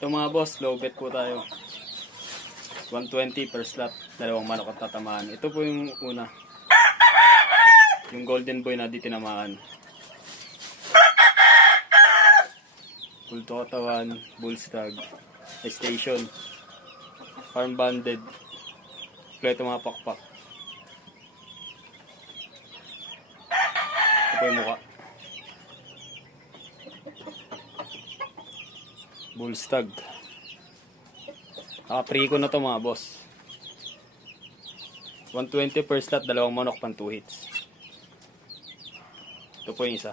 Ito mga boss, low bet po tayo. 120 per slot, dalawang manok at tatamaan. Ito po yung una. Yung golden boy na di tinamaan. Pulto katawan, bull stag, station, farm banded, kompleto mga pakpak. Ito po yung mukha. Bull stag. Naka-pre-ko na to mga boss. 120 per slot, dalawang manok pang 2 hits. Ito po yung isa.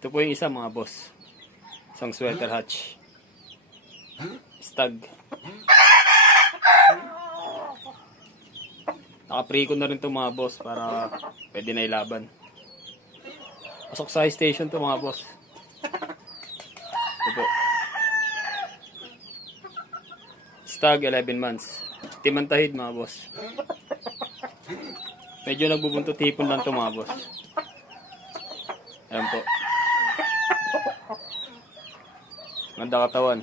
Ito po yung isa mga boss. Isang sweater hatch. Stag. Naka-pre-ko na rin to mga boss para pwede na ilaban. Pasok sa high station to mga boss. Ito po. Stag, 11 months. Timantahid mga boss. Medyo nagbubuntot hipon lang to mga boss. Ayan po. Ganda katawan.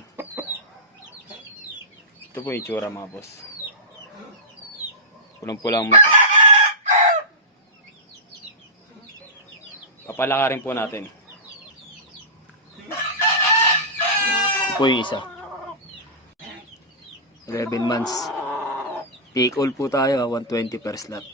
Ito po yung itsura mga boss. Pulang-pulang mata. Papalakarin po natin. Ito po yung isa. 11 months. Take all po tayo, 120 per slot.